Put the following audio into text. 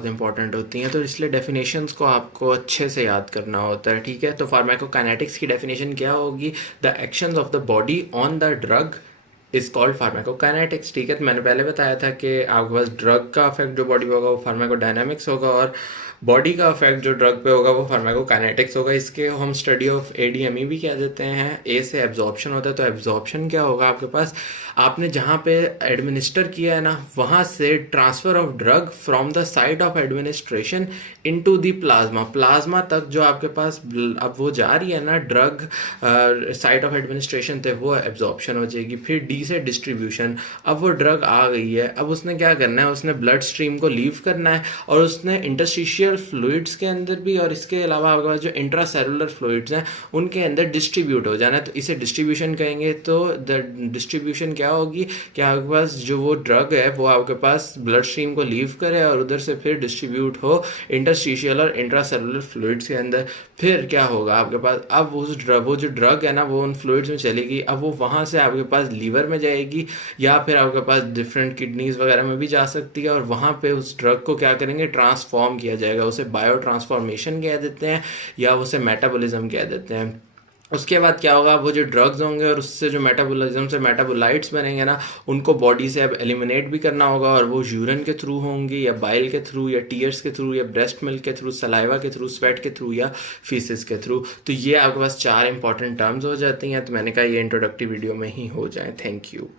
बहुत इंपॉर्टेंट होती हैं, तो इसलिए डेफिनेशंस को आपको अच्छे से याद करना होता है, ठीक है। तो फार्माकोकाइनेटिक्स की डेफिनेशन क्या होगी? The actions of the body on the drug is called pharmacokinetics, ठीक है। तो मैंने पहले बताया था कि आपके पास ड्रग का इफेक्ट जो बॉडी पे होगा वो फार्माकोडायनामिक्स होगा, और बॉडी का इफेक्ट जो ड्रग पे होगा वो फार्माकोकाइनेटिक्स होगा। इसके हम स्टडी ऑफ एडीएमई भी कह देते हैं। ए से एब्जॉर्प्शन होता है, तो एब्जॉर्प्शन क्या होगा आपके पास? आपने जहाँ पे एडमिनिस्टर किया है ना, वहाँ से transfer of drug from the site of administration into the plasma, plasma तक जो आपके पास अब वो जा रही है ना ड्रग, साइट ऑफ एडमिनिस्ट्रेशन थे, वो एब्जॉर्प्शन हो जाएगी। फिर डी से डिस्ट्रीब्यूशन, अब वो ड्रग आ गई है, अब उसने क्या करना है? उसने ब्लड स्ट्रीम को लीव करना है, और उसने इंटरस्टिशियल फ्लूइड्स के अंदर भी, और इसके अलावा आपके पास जो इंट्रासेलुलर फ्लूइड्स हैं उनके अंदर डिस्ट्रीब्यूट हो जाना है। तो इसे डिस्ट्रीब्यूशन कहेंगे। तो द डिस्ट्रीब्यूशन क्या होगी कि आपके पास जो वो ड्रग है वो आपके पास ब्लड स्ट्रीम को लीव करे और उधर से फिर डिस्ट्रीब्यूट हो इंटरस्टिशियल और इंट्रासेलुलर फ्लूइड्स के अंदर। फिर क्या होगा आपके पास? अब वो जो ड्रग है ना वो उन फ्लूइड्स में चलेगी, अब वो वहाँ से आपके पास लीवर में जाएगी, या फिर आपके पास डिफरेंट किडनीज वगैरह में भी जा सकती है, और वहाँ पे उस ड्रग को क्या करेंगे? ट्रांसफॉर्म किया जाएगा। उसे बायो ट्रांसफॉर्मेशन कह देते हैं, या उसे मेटाबॉलिज्म कह देते हैं। उसके बाद क्या होगा? वो जो ड्रग्स होंगे और उससे जो मेटाबॉलिज्म से मेटाबोलाइट्स बनेंगे ना, उनको बॉडी से अब एलिमिनेट भी करना होगा, और वो यूरिन के थ्रू होंगे, या बाइल के थ्रू, या टीयर्स के थ्रू, या ब्रेस्ट मिल्क के थ्रू, सलाइवा के थ्रू, स्वेट के थ्रू, या फीसिस के थ्रू। तो ये आपके पास 4 इंपॉर्टेंट टर्म्स हो जाती हैं। तो मैंने कहा ये इंट्रोडक्टिव वीडियो में ही हो जाए। Thank you.